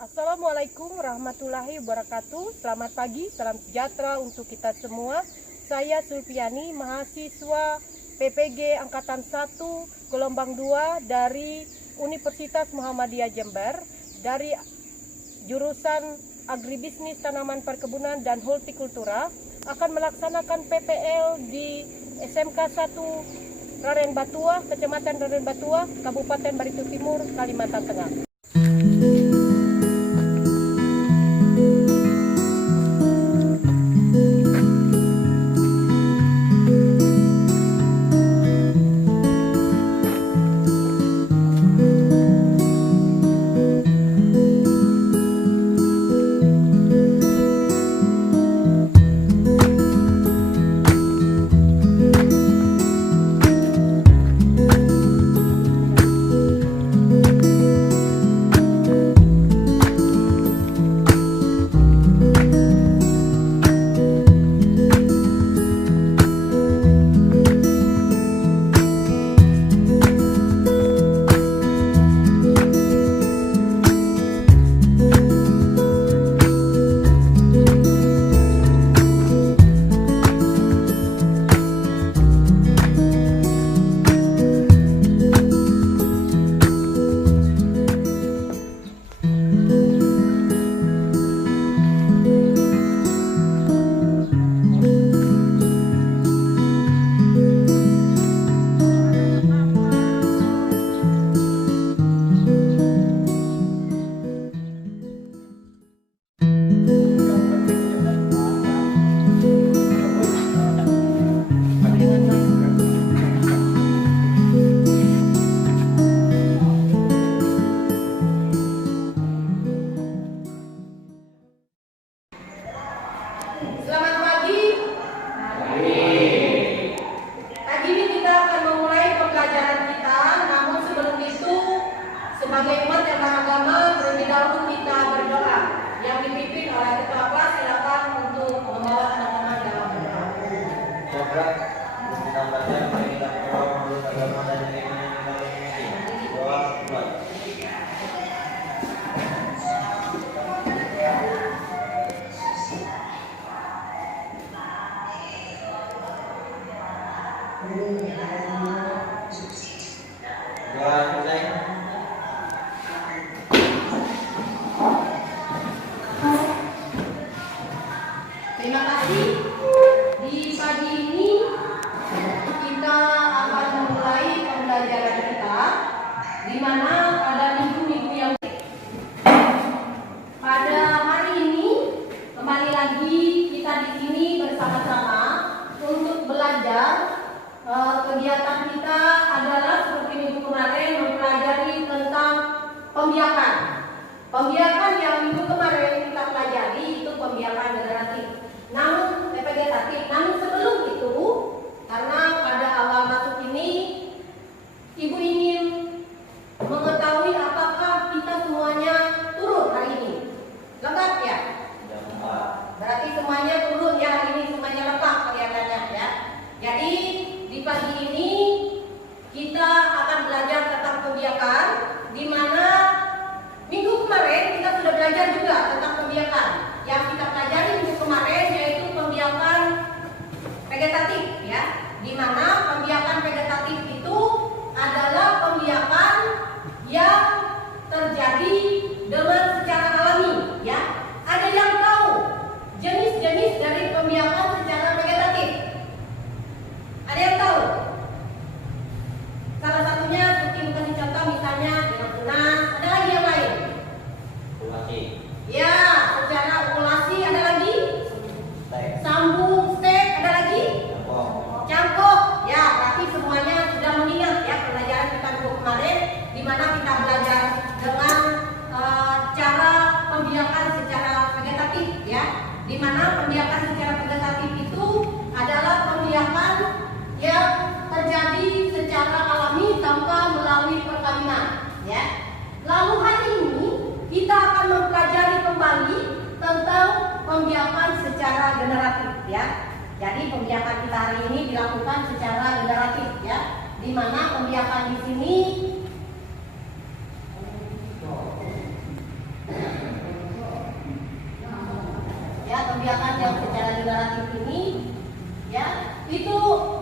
Assalamualaikum warahmatullahi wabarakatuh. Selamat pagi, salam sejahtera untuk kita semua. Saya Sulfiani, mahasiswa PPG Angkatan 1 Gelombang 2 dari Universitas Muhammadiyah Jember, dari jurusan Agribisnis Tanaman Perkebunan dan Hortikultura, akan melaksanakan PPL di SMK 1 Raden Batua, Kecamatan Raden Batua, Kabupaten Barito Timur, Kalimantan Tengah. Selamat pagi. Pagi ini kita akan memulai pembelajaran kita. Namun sebelum itu, sebagai umat yang beragama, terlebih dahulu kita berdoa. Yang dipimpin oleh ketua kelas, silakan untuk membawa teman-teman dalam berdoa. Kita belajar kita menurut agama dan keimanan kita masing-masing. Doa buat. Terima kasih. Di pagi ini kita akan memulai pembelajaran kita, di mana pada minggu-minggu yang pada hari ini kembali lagi kita di sini bersama-sama untuk belajar. Kegiatan kita adalah seperti minggu kemarin mempelajari tentang pembiakan. Pembiakan yang minggu kemarin kita pelajari itu pembiakan generatif. Namun vegetatif. Namun sebelum itu, karena pada awal masuk ini Ibu ingin mengetahui apakah kita semuanya turun hari ini. Lengkap ya? Berarti semuanya turun ya hari ini, semuanya lengkap kelihatannya ya. Jadi di pagi ini kita akan belajar tentang pembiakan, di mana minggu kemarin kita sudah belajar juga tentang pembiakan. Yang kita pelajari minggu kemarin yaitu pembiakan vegetatif ya, di mana pembiakan vegetatif itu adalah pembiakan yang terjadi dengan secara alami ya. Ada yang tahu jenis-jenis dari pembiakan secara vegetatif? Ada yang tahu? Salah satunya seperti kasih contoh misalnya dengan tunas. Ada lagi yang lain? Okulasi. Ya, secara okulasi ada lagi? Sambung, stek, ada lagi? Cangkok. Ya, berarti semuanya sudah mengingat ya pelajaran kita minggu kemarin, di mana kita belajar dengan cara pembiakan secara vegetatif ya. Di mana pembiakan secara vegetatif itu adalah pembiakan yang terjadi secara alami tanpa melalui perkawinan ya. Lalu hari ini kita akan mempelajari kembali tentang pembiakan secara generatif ya. Jadi pembiakan kita hari ini dilakukan secara generatif ya, di mana pembiakan di sini generatif ini, ya, itu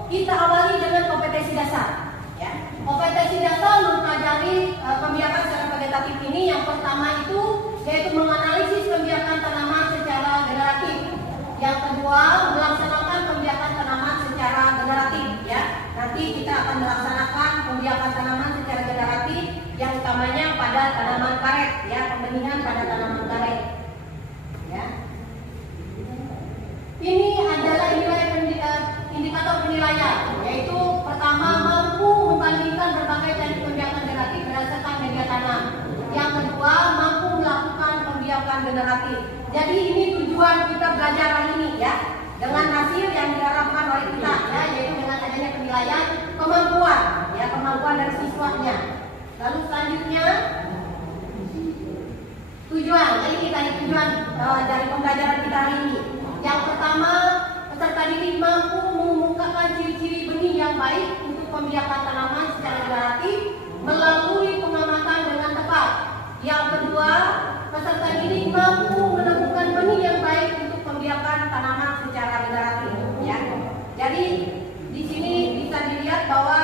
kita awali dengan kompetensi dasar. Ya. Kompetensi dasar mempelajari pembiakan secara vegetatif ini. Yang pertama itu yaitu menganalisis pembiakan tanaman secara generatif. Yang kedua, melaksanakan pembiakan tanaman secara generatif. Ya, nanti kita akan melaksanakan pembiakan tanaman secara generatif yang utamanya pada tanaman karet, ya, pembenihan pada tanaman karet. Ya. Ini adalah indikator penilaian, yaitu pertama mampu membandingkan berbagai teknik pembiakan generatif berdasarkan media tanam. Yang kedua, mampu melakukan pembiakan generatif. Jadi ini tujuan kita belajar hari ini, ya, dengan hasil yang diharapkan oleh kita, ya, yaitu dengan adanya penilaian kemampuan, ya, kemampuan dari siswanya. Lalu selanjutnya tujuan. Jadi kita tujuan dari pembelajaran kita hari ini. Yang pertama, peserta didik mampu mengungkapkan ciri-ciri benih yang baik untuk pembiakan tanaman secara generatif melalui pengamatan dengan tepat. Yang kedua, peserta didik mampu menemukan benih yang baik untuk pembiakan tanaman secara generatif. Ya. Jadi di sini bisa dilihat bahwa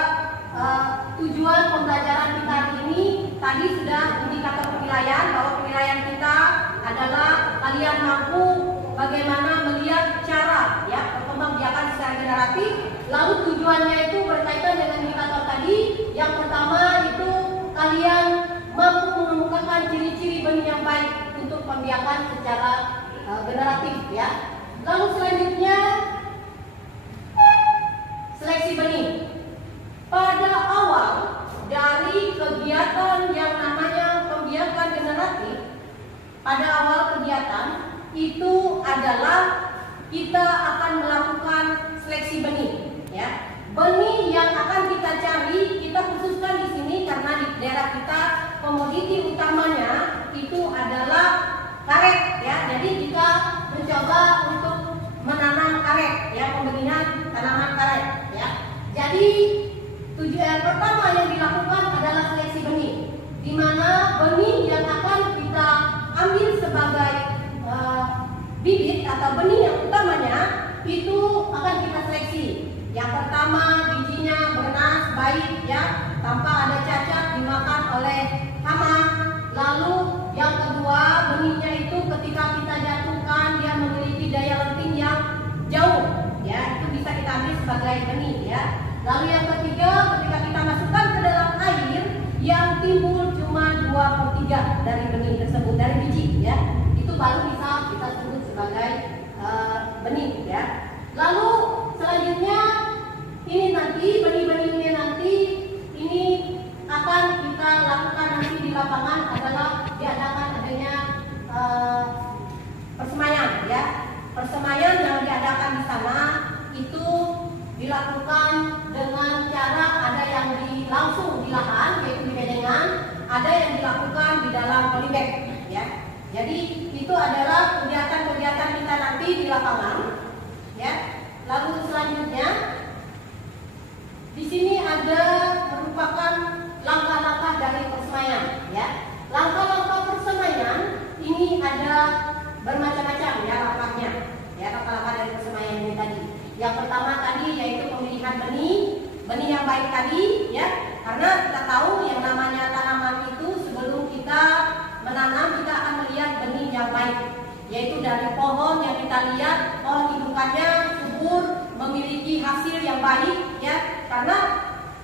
tujuan pembelajaran kita hari ini tadi sudah indikator penilaian, bahwa penilaian kita adalah kalian mampu bagaimana melihat cara, ya, perkembang biakan secara generatif. Lalu tujuannya itu berkaitan dengan indikator tadi. Yang pertama itu kalian mampu menemukan ciri-ciri benih yang baik untuk pembiakan secara generatif, ya. Lalu selanjutnya seleksi benih. Pada awal dari kegiatan yang namanya pembiakan generatif, pada awal kegiatan itu adalah kita akan melakukan seleksi benih, ya. Benih yang akan kita cari, kita khususkan di sini karena di daerah kita komoditi utamanya itu adalah karet, ya. Jadi kita mencoba untuk menanam karet, ya, pembenihan tanaman karet, ya. Jadi tujuan pertama yang dilakukan adalah seleksi benih, di mana benih yang akan kita ambil sebagai bibit atau benih yang utamanya itu akan kita seleksi. Yang pertama, bijinya bernas baik, ya, tanpa ada cacat dimakan oleh hama. Lalu yang kedua, benihnya itu ketika kita jatuhkan dia memiliki daya lenting yang jauh, ya, itu bisa kita ambil sebagai benih, ya. Lalu yang ketiga, ketika kita masukkan ke dalam air, yang timbul cuma 2/3 dari benih tersebut, dari biji, ya, itu baru bisa kita sebut sebagai benih, ya. Lalu selanjutnya ini nanti benih-benih ini nanti ini akan kita lakukan nanti di lapangan adalah diadakan adanya persemaian, ya. Persemaian yang diadakan di sana itu dilakukan dengan cara ada yang langsung di lahan, yaitu di bedengan, ada yang dilakukan di dalam polybag, ya. Jadi itu adalah kegiatan-kegiatan kita nanti di lapangan, ya. Lalu selanjutnya di sini ada merupakan langkah-langkah dari persemaian, ya. Langkah-langkah persemaian ini ada bermacam-macam, ya, langkahnya, ya, langkah-langkah dari persemaian ini tadi. Yang pertama tadi yaitu pemilihan benih yang baik tadi, ya, karena kita tahu yang namanya tanaman itu sebelum kita menanam kita akan melihat benih yang baik, yaitu dari pohon yang kita lihat pohon indukannya subur, memiliki hasil yang baik, ya, karena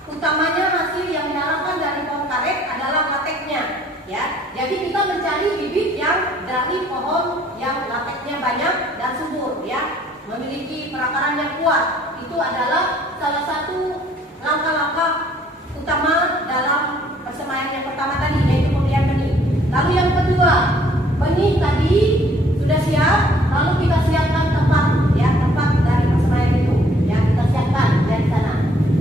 utamanya hasil yang diharapkan dari pohon karet adalah lateknya, ya. Jadi kita mencari bibit yang dari pohon yang lateknya banyak dan subur, ya, memiliki perakaran yang kuat. Itu adalah salah satu langkah-langkah utama dalam persemaian yang pertama tadi, yaitu pemilihan benih. Lalu yang kedua, benih tadi sudah siap, lalu kita siapkan tempat, ya, tempat dari persemaian itu, ya, kita siapkan dari sana.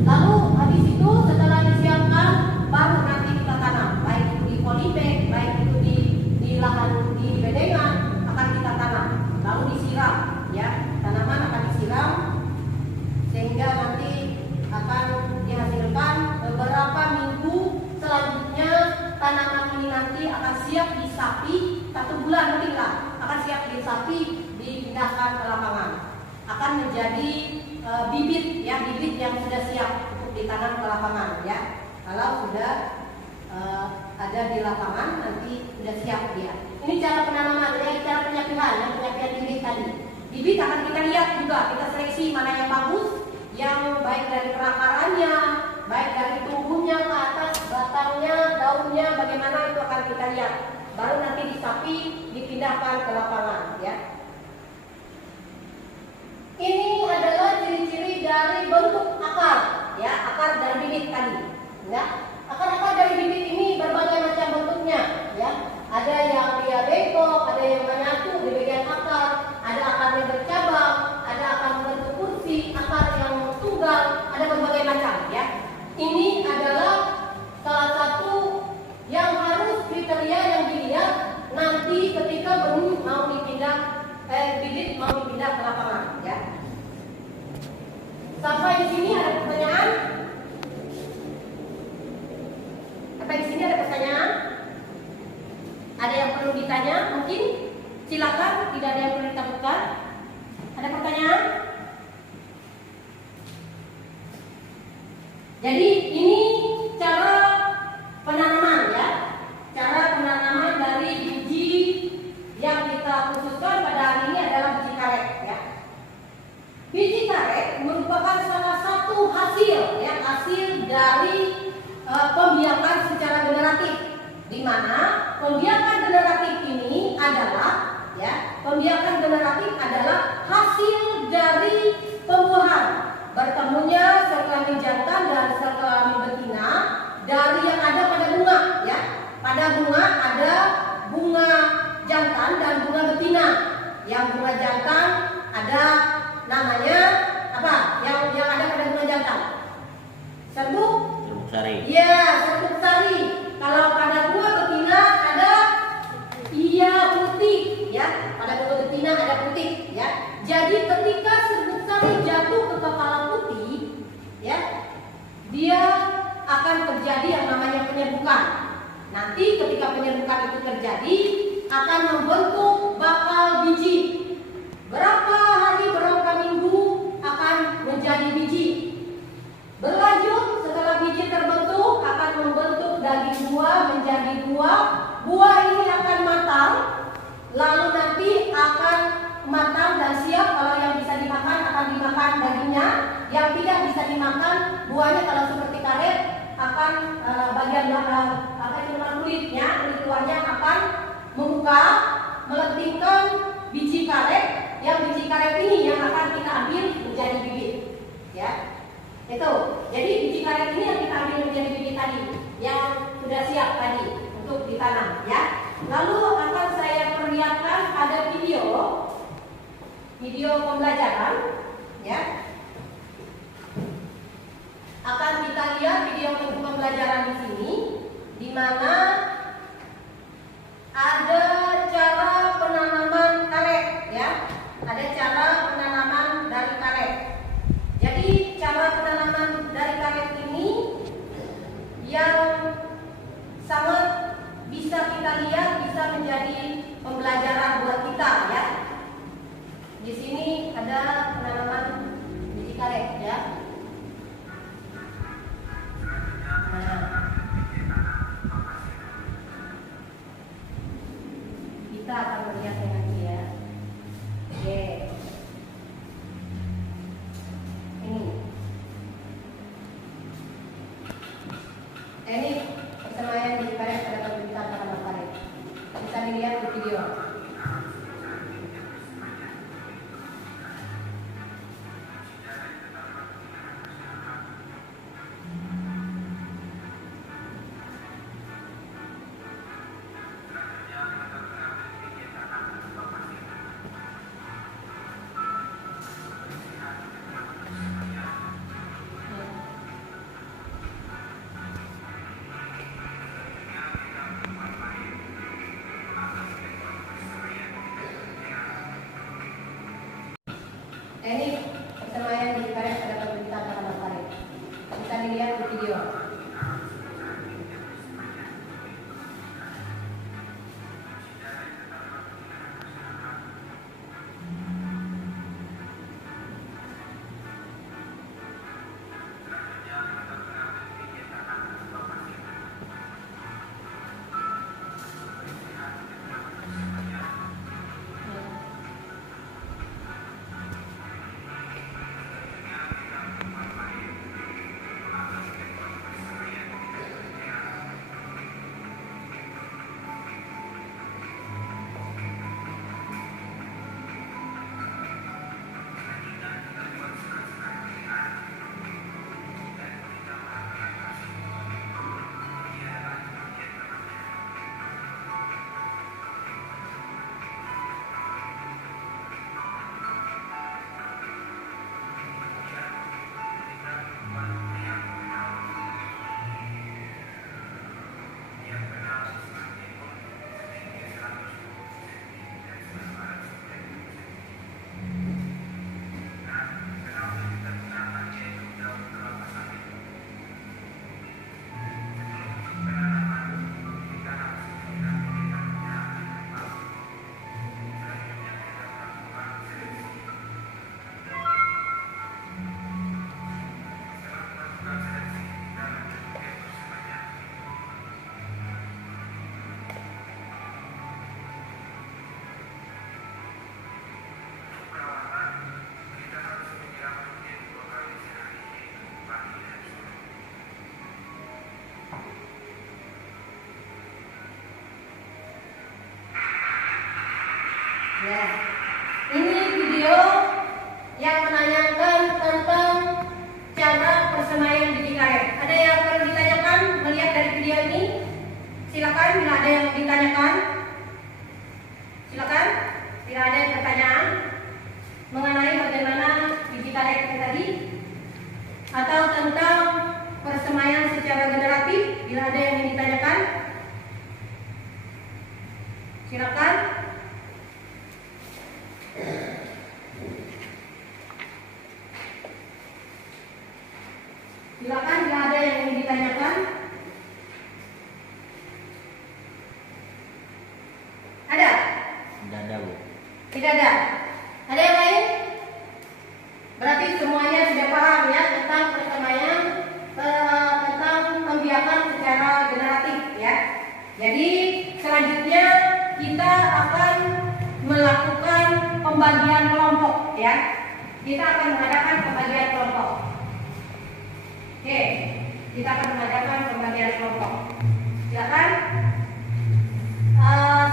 Lalu habis itu setelah disiapkan baru nanti kita tanam, baik itu di polybag, baik itu di lahan di bedengan akan kita tanam, lalu disiram, ya, tanaman akan disiram sehingga nanti akan dihasilkan beberapa minggu selanjutnya tanaman ini nanti akan siap disapi, 1 bulan nanti lah akan siap disapi, dipindahkan ke lapangan. akan menjadi bibit ya, bibit yang sudah siap untuk ditanam ke lapangan ya. Kalau sudah ada di lapangan nanti sudah siap dia. Ini cara penanaman ya, cara penyapihan ya, penyapihan bibit tadi. Bibit akan kita lihat juga, kita seleksi mana yang bagus, yang baik dari perakarannya, baik dari tumbuhnya ke atas, batangnya, daunnya, bagaimana itu akan kita lihat. Baru nanti disapi, dipindahkan ke lapangan ya. Ini adalah ciri-ciri dari bentuk akar ya, akar dari bibit tadi ya. Akar-akar dari bibit ini berbagai macam bentuknya ya. Ada yang dia bengkok, ada yang menyatu di bagian akar, ada akar yang bercabang, ada akar bentuk kursi, akar yang tunggal, ada berbagai macam ya. Ini adalah salah satu yang harus kriteria yang dilihat nanti ketika benih mau dipindah, bibit mau dipindah ke lapangan ya. Sampai di sini ada pertanyaan? Sampai di sini ada pertanyaan? Ada yang perlu ditanya? Mungkin silakan, tidak ada yang perlu ditakutkan. Ada pertanyaan? Jadi ini cara penanaman ya, cara penanaman dari biji yang kita khususkan pada hari ini adalah biji karet ya. Biji karet merupakan salah satu hasil ya, hasil dari pembiakan secara generatif, di mana pembiakan generatif ini adalah ya, pembiakan generatif adalah hasil dari pembuahan bertemunya sel kelamin jantan dan sel kelamin betina dari yang ada pada bunga ya. Pada bunga ada bunga jantan dan bunga betina. Yang bunga jantan ada namanya apa? Yang ada pada bunga jantan? Serbuk sari. Ya, serbuk sari. Kalau pada bunga betina ada putih ya. Pada bunga betina ada putih ya. Jadi ketika serbuk sari jatuh ke kepala putih ya, dia akan terjadi yang namanya penyerbukan. Nanti ketika penyerbukan itu terjadi akan membentuk bakal biji. Berapa hari, berapa minggu akan menjadi biji. Berlanjut setelah biji terbentuk akan membentuk daging buah menjadi buah. Buah ini akan matang, lalu nanti akan matang dan siap. Kalau yang bisa dimakan akan dimakan dagingnya, yang tidak bisa dimakan buahnya. Kalau seperti karet akan bagian belakang kulitnya, kulit luarnya akan membuka, melentingkan biji karet. Yang biji karet ini yang akan kita ambil menjadi bibit ya. Itu. Jadi biji karet ini yang kita ambil menjadi bibit tadi, yang sudah siap tadi untuk ditanam ya. Lalu akan saya perlihatkan ada video pembelajaran ya. Akan kita lihat video pembelajaran di sini, di mana ada cara penanaman karet ya. Ada cara penanaman dari karet. Jadi cara penanaman dari karet ini yang sangat bisa kita lihat, bisa menjadi pembelajaran buat kita ya. Di sini ada penanaman biji karet ya. Nah, kita akan melihat dengan dia. Oke. Ini persemaian biji karet pada permintaan tanaman karet. Bisa dilihat di video. Ini persemaian biji karet pada permintaan tanaman karet. Bisa dilihat di video. Ya. Ini video yang menanyakan tentang cara persemaian biji karet. Ada yang perlu ditanyakan melihat dari video ini? Silakan bila ada yang ditanyakan. Silakan. Bila ada pertanyaan mengenai bagaimana biji karet tadi atau tentang persemaian secara generatif, bila ada yang ingin ditanyakan, silakan. Silakan bila ada yang ingin ditanyakan. Ada? Tidak ada, Bu. Tidak ada. Ada yang lain? Berarti semuanya sudah paham ya tentang persemaian, tentang pembiakan secara generatif ya. Jadi selanjutnya kita akan melakukan pembagian kelompok ya. Kita akan mengadakan pembagian kelompok. Oke, kita akan mengadakan pembagian kelompok. Silakan.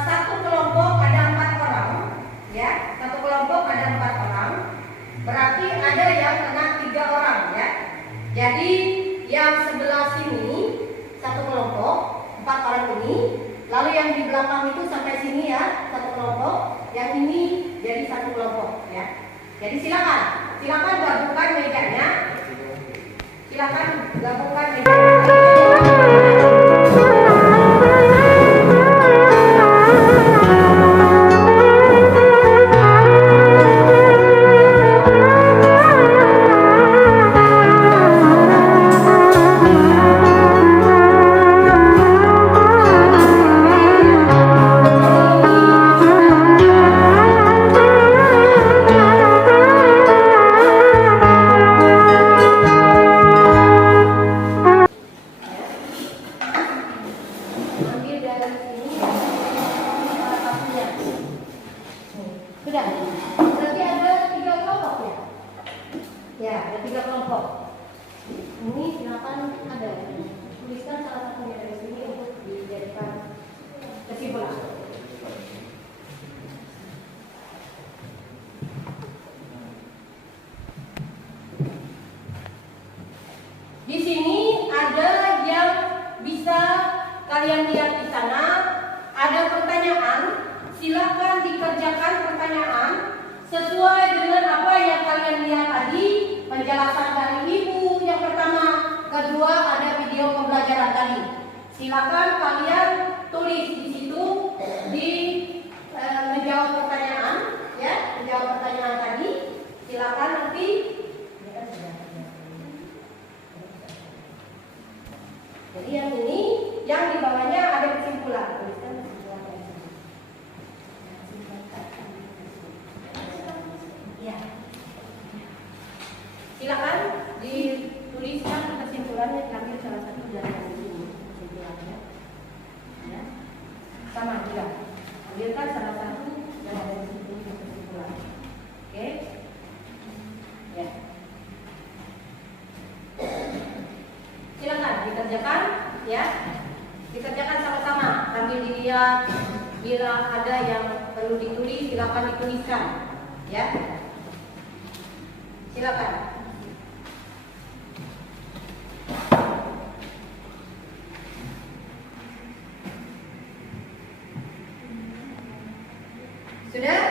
Satu kelompok ada 4 orang ya. Satu kelompok ada 4 orang. Berarti ada yang kena 3 orang ya. Jadi yang sebelah sini satu kelompok 4 orang ini, lalu yang di belakang itu sampai sini ya satu kelompok, yang ini jadi satu kelompok ya. Jadi silakan gabungkan mejanya. Silakan gabungkan mejanya. Sudah, berarti ada 3 kelompok ya? Ya, ada 3 kelompok. Ini silakan ada. Tuliskan salah satunya dari sini untuk dijadikan kesimpulan. Di sini ada yang bisa kalian lihat di sana. Ada pertanyaan. Silakan dikerjakan pertanyaan sesuai dengan apa yang kalian lihat tadi, penjelasan dari ibu yang pertama, kedua ada video pembelajaran tadi. Silakan kalian tulis di situ menjawab pertanyaan ya, menjawab pertanyaan tadi. Silakan nanti. Jadi yang ini, yang di bawahnya ada kesimpulan. Silakan dituliskan kesimpulannya, ambil salah satu dari yang ini kesimpulannya. Ya. Sama juga. Ambilkan salah satu yang ada di situ kesimpulan. Oke. Ya. Silakan dikerjakan ya. Dikerjakan sama-sama sambil dilihat, bila ada yang perlu ditulis silakan dituliskan ya. Silakan. Sudah?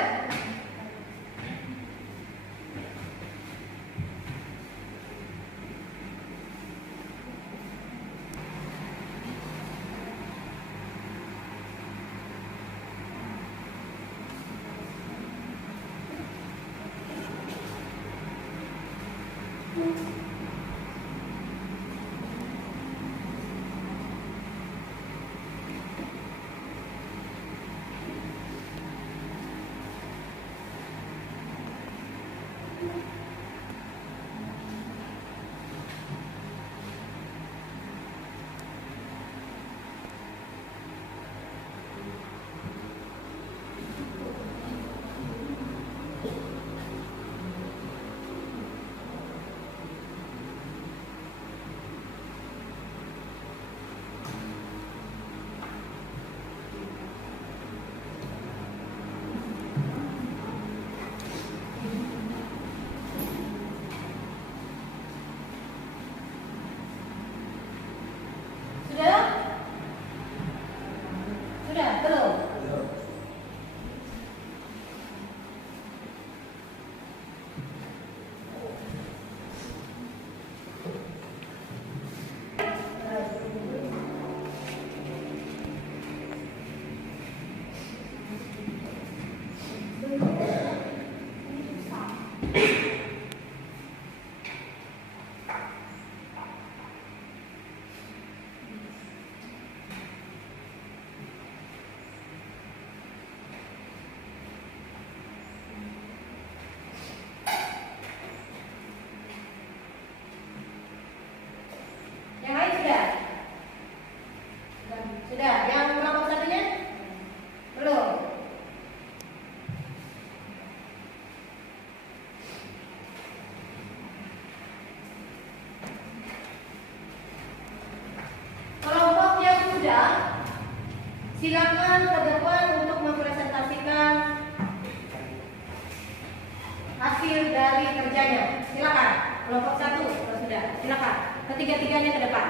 Kelompok 1 kalau sudah, silakan. Ketiga-tiganya ke depan.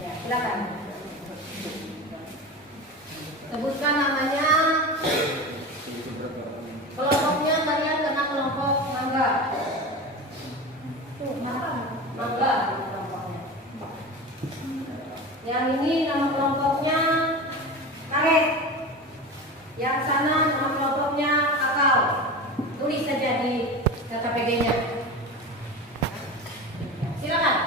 Ya, silakan. Sebutkan namanya. Kelompoknya kalian kena kelompok mangga. Mangga kelompoknya. Yang ini nama kelompoknya karet. Yang sana nama kelompoknya kakao. Tulis saja di KKPG-nya. Silakan.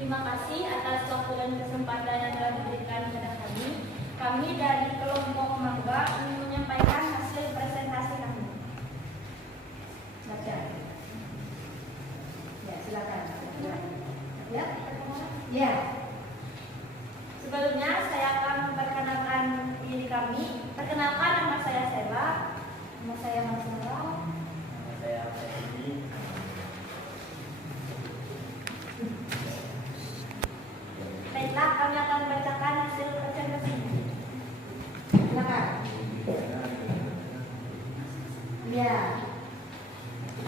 Terima kasih atas waktu dan kesempatan yang telah diberikan kepada kami. Kami dari kelompok mangga ingin menyampaikan hasil presentasi kami. Baca. Ya, silakan. Ya. Ya. Sebelumnya saya akan memperkenalkan diri kami. Perkenalkan, nama saya Sela. Nama saya Masura. Nama saya Fendi. Baiklah, kami akan membacakan hasil presentasi. Silakan. Ya.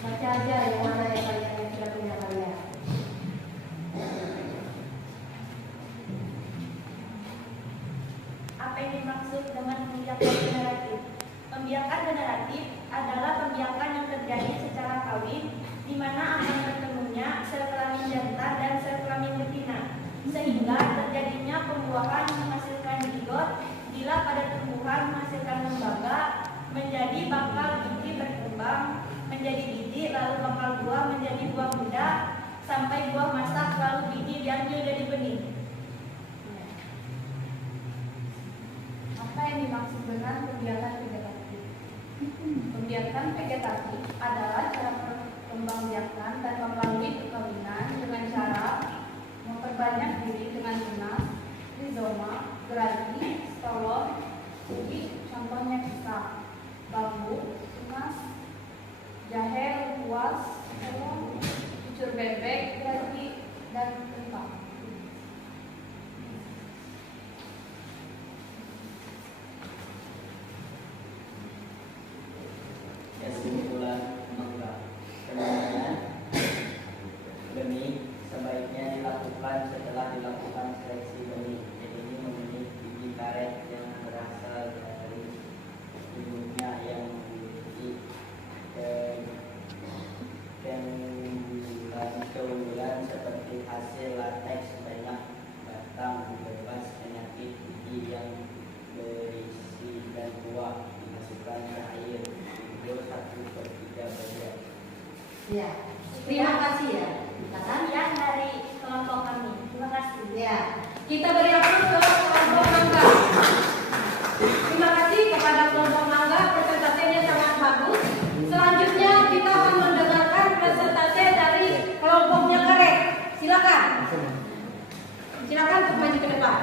Baca aja yang mana yang kalian yang sudah punya kalian. Apa yang dimaksud dengan pembiakan generatif? Pembiakan generatif adalah pembiakan yang terjadi secara kawin, di mana akan bertemunya sel kelamin jantan dan sel kelamin betina, sehingga terjadinya pembuahan menghasilkan zigot. Bila pada tumbuhan menghasilkan lembaga, menjadi bakal biji berkembang, menjadi biji, lalu bakal buah menjadi buah muda, sampai buah masak, lalu biji diambil dari benih. Apa yang dimaksud dengan pembiakan vegetatif? Pembiakan vegetatif adalah cara perkembangbiakan tanpa melalui perkawinan dengan cara memperbanyak diri dengan tunas, rizoma, gerani, stolon, ubi, contohnya pisang, bambu, tunas, jahe, lengkuas, terung, cucur bebek, gerani, dan kentang. Kesimpulan mangga. Kemudian benih sebaiknya dilakukan setelah dilakukan seleksi benih. Jadi ini memilih biji karet yang berasal dari induknya yang memiliki keunggulan seperti hasil latex banyak, batang bebas penyakit, biji yang berisi dan buah dimasukkan ke air 1/3 bagian. Ya. Terima kasih ya. Silakan. Sekian dari kelompok kami. Terima kasih. Ya. Kita beri aplaus ke kelompok mangga. Terima kasih kepada kelompok mangga, presentasinya sangat bagus. Selanjutnya kita akan mendengarkan presentasi dari kelompoknya karet. Silakan. Silakan untuk maju ke depan.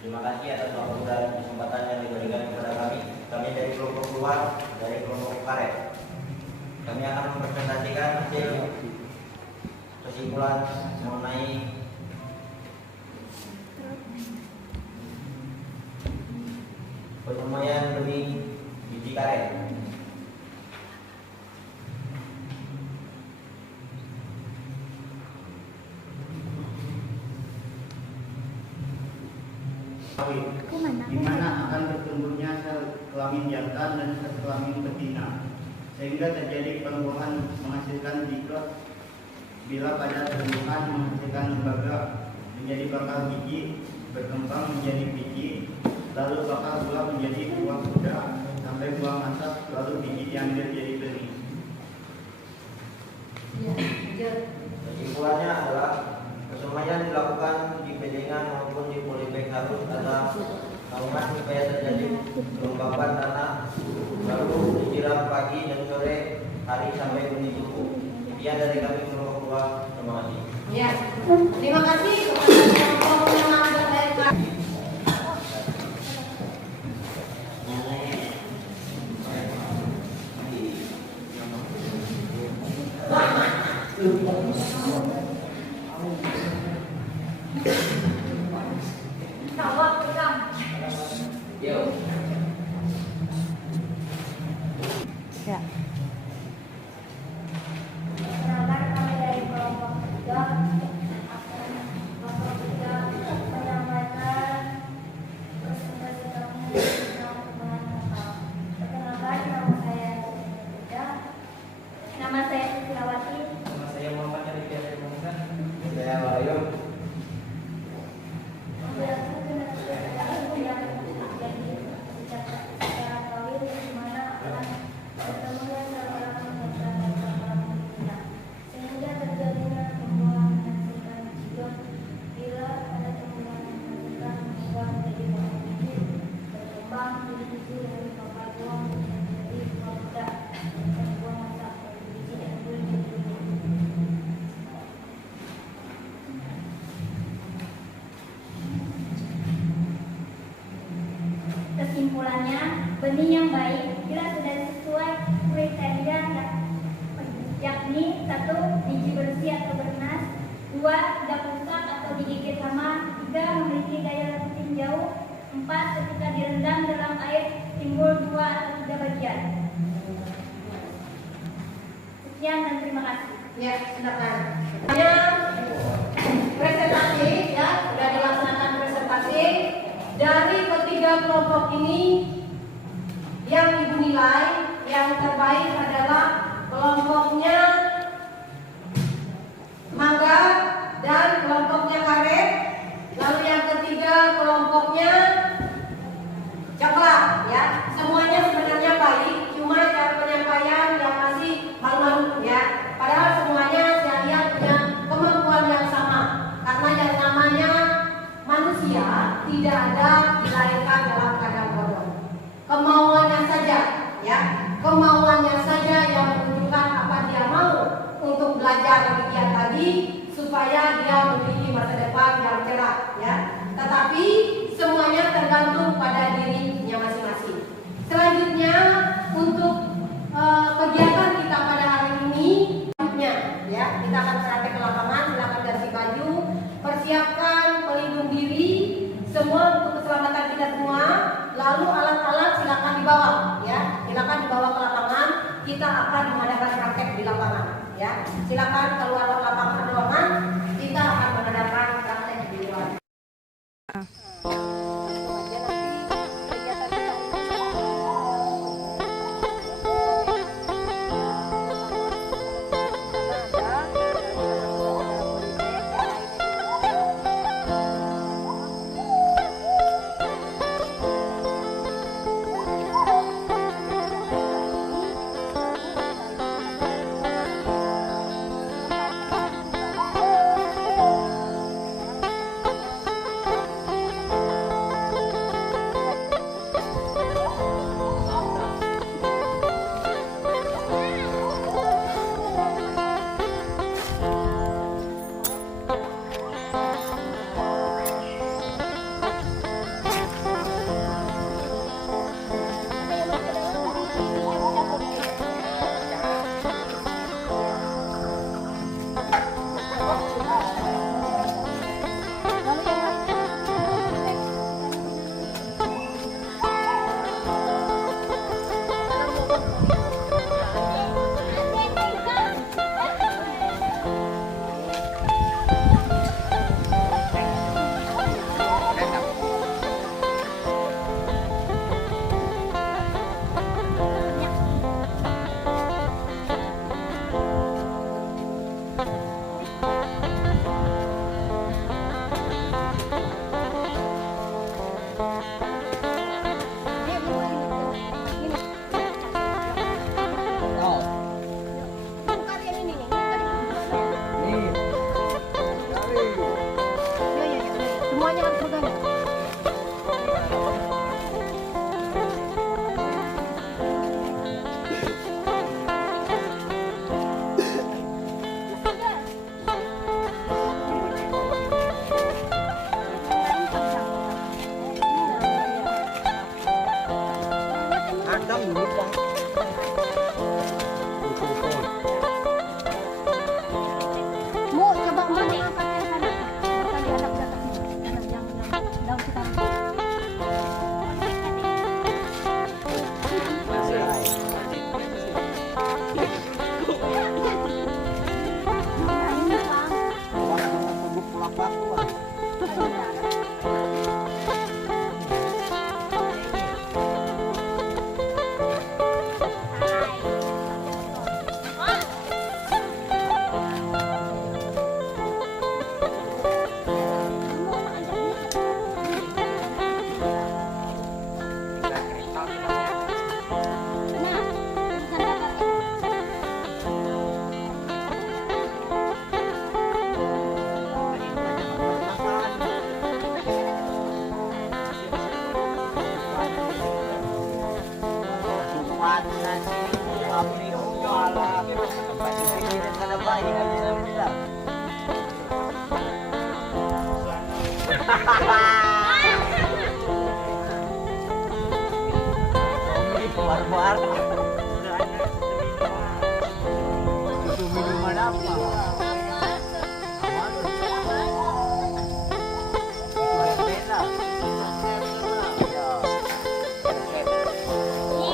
Terima kasih atas waktu dan kesempatan yang diberikan kepada kami. Kami dari kelompok luar, dari kelompok karet. Kami akan mempresentasikan hasil kesimpulan mengenai penemuan benih biji karet. Di mana akan bertumbuhnya sel kelamin jantan dan sel kelamin betina, sehingga terjadi perubahan menghasilkan zigot. Bila pada tumbuhan menghasilkan lembaga, menjadi bakal biji, berkembang menjadi biji, lalu bakal buah menjadi buah muda, sampai buah masak, lalu biji diambil jadi benih. Ya. Kesimpulannya adalah kesemuanya dilakukan di bedengan maupun di polybag harus ada naungan supaya terjadi kelembapan tanah, lalu disiram pagi dan sore hari sampai benih tumbuh. Sekian dari kami kelompok 2. Terima kasih. Ya, terima kasih kepada kelompok yang ada saya. Perkenalkan, kami dari kelompok 3 akan menyampaikan presentasi kami tentang hubungan lokal. Perkenalkan, nama saya Ida. Nama saya Susilawati. Nama saya Muhammad Arifin Muhammad. Saya Wahyu. Membiarkan kendaraan yang terjadi secara kawin di mana akan bertemu dan berlangsung dan sehingga terjadinya pembuahan menghasilkan cijon. Bila ada pembuahan menghasilkan membuah menjadi buah biji berkembang menjadi biji dari papan buah menjadi buah muda dan buah masak dari biji dan bulu menjadi Kesimpulannya, benih yang baik bila sudah sesuai kriteria yakni 1. Biji bersih atau bernas, 2. Tidak rusak atau digigit hama, 3. Memiliki daya letup jauh, 4. Ketika direndam dalam air timbul 2 atau 3 bagian. Sekian dan terima kasih. Ya, silakan. Hanya presentasi ya, sudah dilaksanakan presentasi dari ketiga kelompok ini. Yang ibu nilai yang terbaik adalah kelompoknya mangga dan kelompoknya karet. Lalu yang ketiga kelompoknya coklat ya. Semuanya sebenarnya baik, cuma cara penyampaian yang masih malu-malu ya. Padahal semuanya saya lihat punya kemampuan yang sama. Karena yang namanya manusia tidak ada dilahirkan dalam keadaan bodoh. Kemauannya saja ya, kemauannya saja yang menunjukkan apa dia mau untuk belajar lebih giat lagi supaya dia memiliki masa depan yang cerah ya. Tetapi semuanya tergantung pada dirinya masing-masing. Selanjutnya untuk kegiatan kita pada hari ini ya, kita akan praktek ke lapangan. Silakan ganti baju, persiapkan pelindung diri semua untuk keselamatan kita semua. Lalu alat-alat silakan dibawa ya, silakan dibawa ke lapangan. Kita akan mengadakan praktek di lapangan ya. Silakan keluar lapangan ruangan, kita akan mengadakan praktek di luar. Ini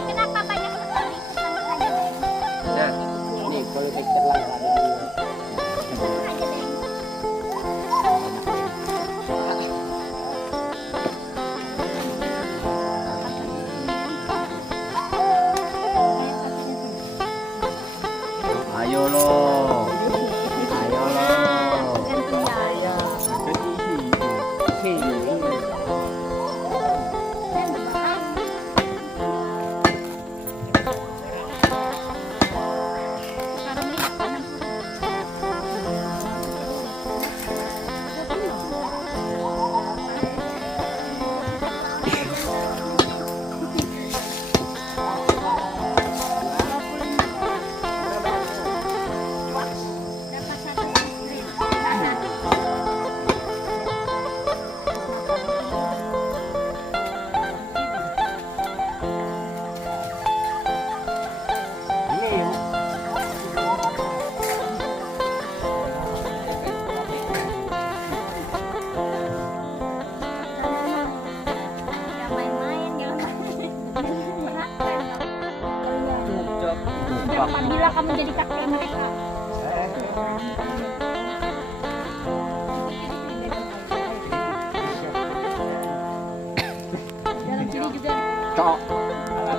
kenapa banyak sekali ketemu aja, Deng? Ini politik berlangganan Ketemu aja, Deng. Ayo lo. Ayo lo. Apabila kamu jadi kakek mereka. Dalam sini juga. Cok. Marah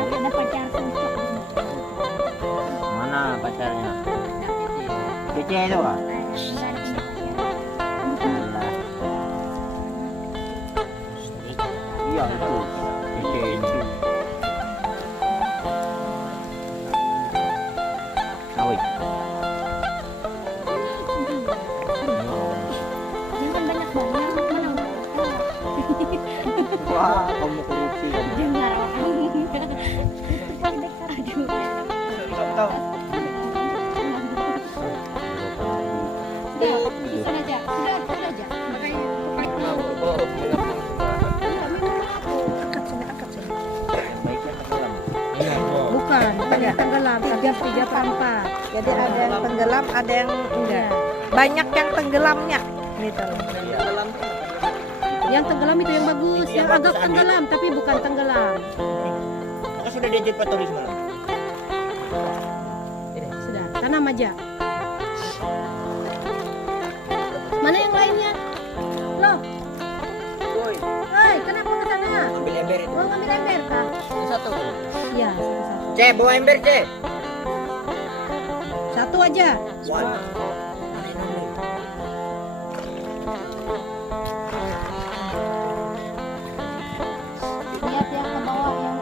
ada pacar cocok. Mana pacarnya? Kece itu ah. Iya itu. Kece itu. Awik. Jangan banyak banyak menang. Wah, kamu korupsi kan? Dengar orang. Aduh. Tahu. Sudah, bisa aja. Sudah aja. Bukan, ada yang tenggelam, tiga per empat. Jadi ada yang tenggelam, ada yang enggak. Banyak yang tenggelamnya, gitu. Yang tenggelam itu yang bagus, yang agak tenggelam tapi bukan tenggelam. Maka sudah diajak patroli semalam. Sudah, tanam aja. Mana yang lainnya? Loh, Woi, hei, kenapa ke sana? ambil ember itu. Mau ngambil ember kah? Satu. Iya, satu-satu. C, bawa ember C. Satu aja. One. Lihat yang ke bawah yang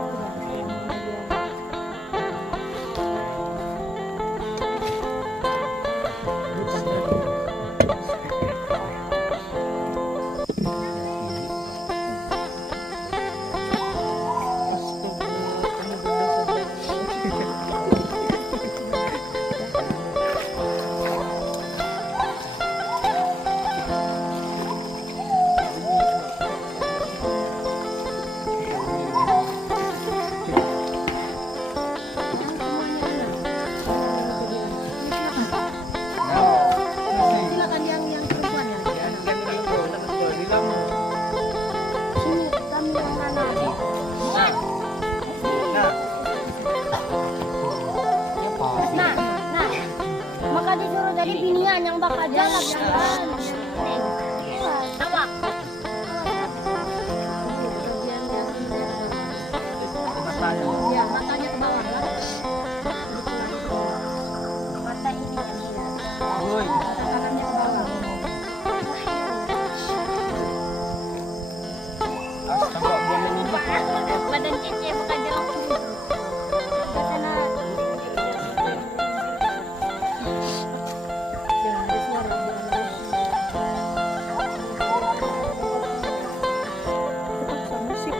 Silakan yang perempuan ya. sini kami yang mana? Nah, maka disuruh dari binian yang bakal jalan jalan. Awak. Ya, matanya ke bawah lah. Mata ini yang lihat. Woi. Tangannya ke bawah. Astaga, dia menyimak. Badan Cece bukan jalan ke sana. Jangan ada suara. Terpaksa musik.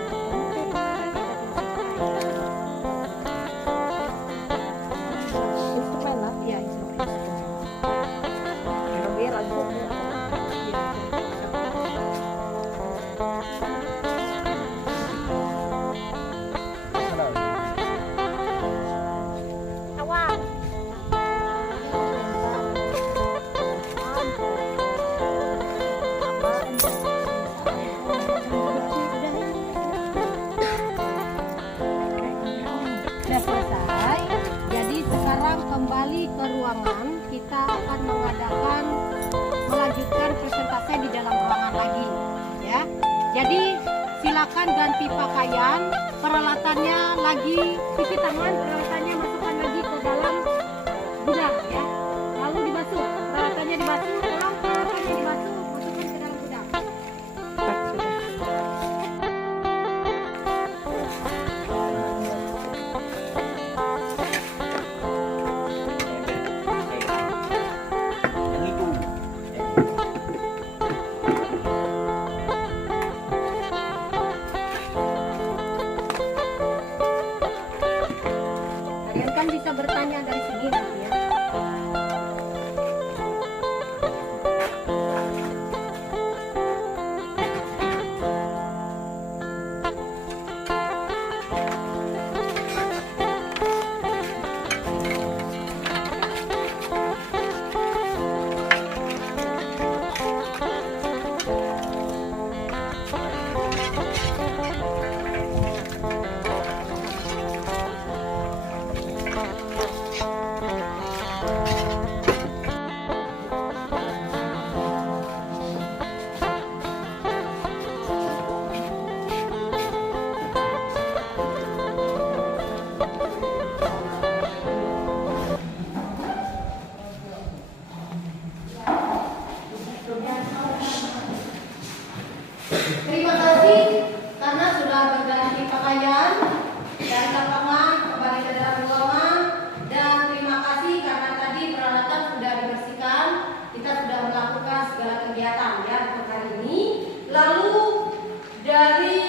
kembali ke ruangan, kita akan melanjutkan presentasi di dalam ruangan lagi, ya. Jadi silakan ganti pakaian, peralatannya lagi, cuci tangan, peralatannya masukkan lagi ke dalam gudang, ya. Lalu dibasuh, peralatannya dibasuh, tolong peralatannya dibasuh, masukkan ke dalam gudang. Yang itu. Kalian kan bisa bertanya dari sini nanti, ya. Terima kasih karena sudah berganti pakaian dari lapangan kembali ke dalam ruangan, dan terima kasih karena tadi peralatan sudah dibersihkan, kita sudah melakukan segala kegiatan ya untuk hari ini. Lalu dari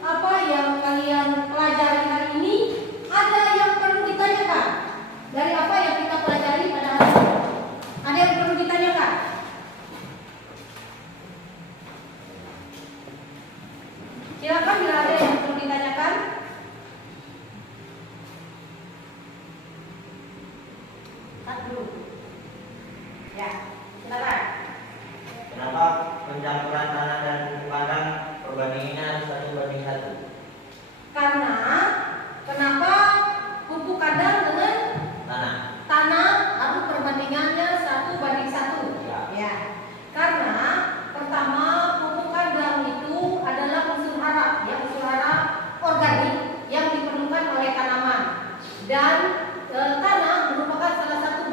apa yang kalian pelajari hari ini, ada yang perlu ditanyakan dari apa yang kita pelajari pada hari ini? Ada yang perlu ditanyakan? Silakan bila ada yang perlu ditanyakan. Dulu. Ya, silakan. Kenapa pencampuran tanah dan pupuk kandang perbandingannya harus 1:1? Karena kenapa pupuk kandang dengan tanah harus perbandingannya 1:1? Ya. Karena pertama pupuk kandang itu adalah unsur hara, ya, unsur hara organik yang diperlukan oleh tanaman, dan tanah merupakan salah satu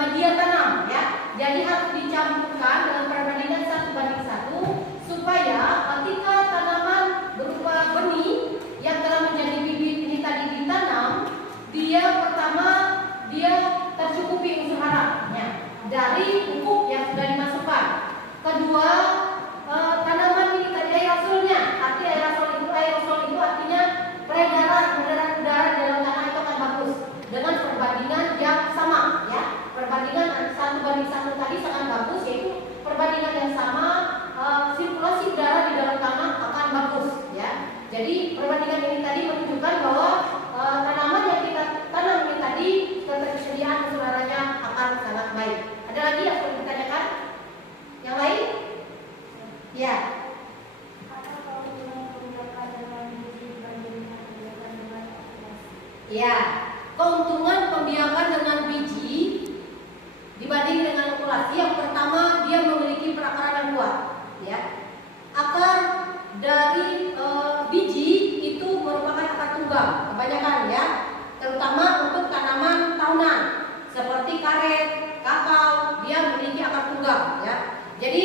media tanam, ya. Jadi harus dicampurkan dengan perbandingan 1:1 supaya ketika tanaman berupa benih yang telah menjadi bibit ini tadi ditanam, dia pertama dia tercukupi unsur haranya dari pupuk yang sudah dimasukkan. Kedua, tanaman ini tadi aerosolnya, arti aerosol itu artinya peredaran udara di dalam tanah itu akan bagus dengan perbandingan yang sama, ya. Perbandingan 1:1 tadi sangat bagus, yaitu perbandingan yang sama, sirkulasi udara di dalam tanah akan bagus, ya. Jadi perbandingan ini tadi menunjukkan bahwa tanaman yang kita tanam ini tadi ketersediaan unsur haranya akan sangat baik. Ada lagi yang perlu ditanyakan? Yang lain? Ya. Ya, keuntungan pembiakan dengan biji dibanding dengan okulasi, yang pertama dia memiliki perakaran yang kuat, ya. Akar dari biji itu merupakan akar tunggal kebanyakan, ya, terutama untuk tanaman tahunan seperti karet, kakao, dia memiliki akar tunggal, ya. Jadi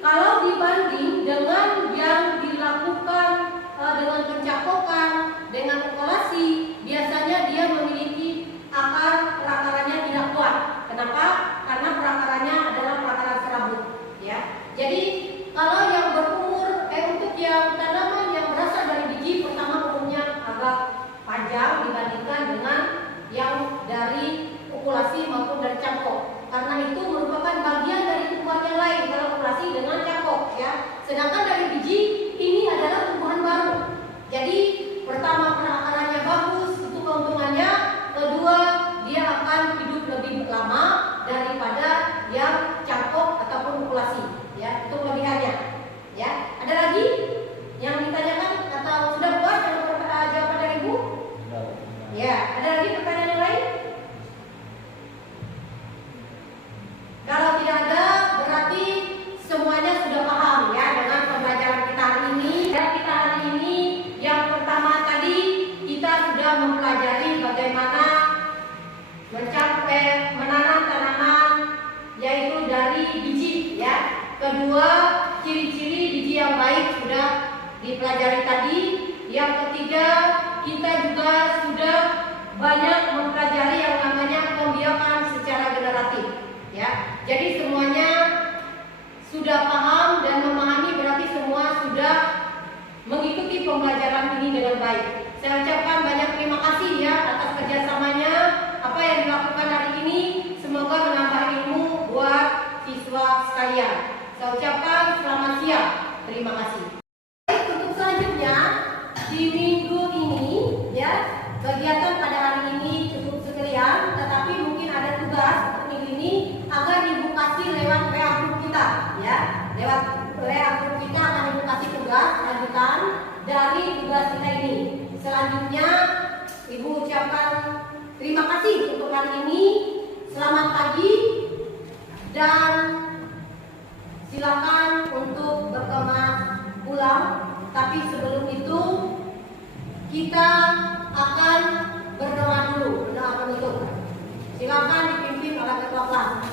kalau dibanding dengan yang dilakukan dengan pencakokan, dengan okulasi, biasanya dia memiliki perakarannya tidak kuat. Kenapa? Karena perakarannya adalah perakaran serabut, ya. Jadi kalau yang berumur untuk yang tanaman yang berasal dari biji, pertama umumnya agak panjang dibandingkan dengan yang dari okulasi maupun dari cangkok. Karena itu merupakan bagian dari tumbuhan yang lain. Kalau sudah mempelajari bagaimana menanam tanaman, yaitu dari biji, ya. Kedua, ciri-ciri biji yang baik sudah dipelajari tadi. Yang ketiga, kita juga sudah banyak mempelajari yang namanya pembiakan secara generatif, ya. Jadi semuanya sudah paham dan memahami, berarti semua sudah mengikuti pembelajaran ini dengan baik. Saya ucapkan banyak terima kasih ya atas kerjasamanya. Apa yang dilakukan hari ini semoga menambah ilmu buat siswa sekalian. Saya ucapkan selamat siang. Terima kasih. Untuk selanjutnya di minggu ini, ya, kegiatan pada hari ini cukup sekian, tetapi mungkin ada tugas untuk minggu ini agar ibu kasih lewat WA group kita, ya. Lewat WA group kita akan ibu kasih tugas lanjutan dari tugas kita ini. Selanjutnya ibu ucapkan terima kasih untuk hari ini. Selamat pagi dan silakan untuk berkemas pulang. Tapi sebelum itu kita akan berdoa dulu, berdoa penutup. Silakan dipimpin oleh ketua kelas.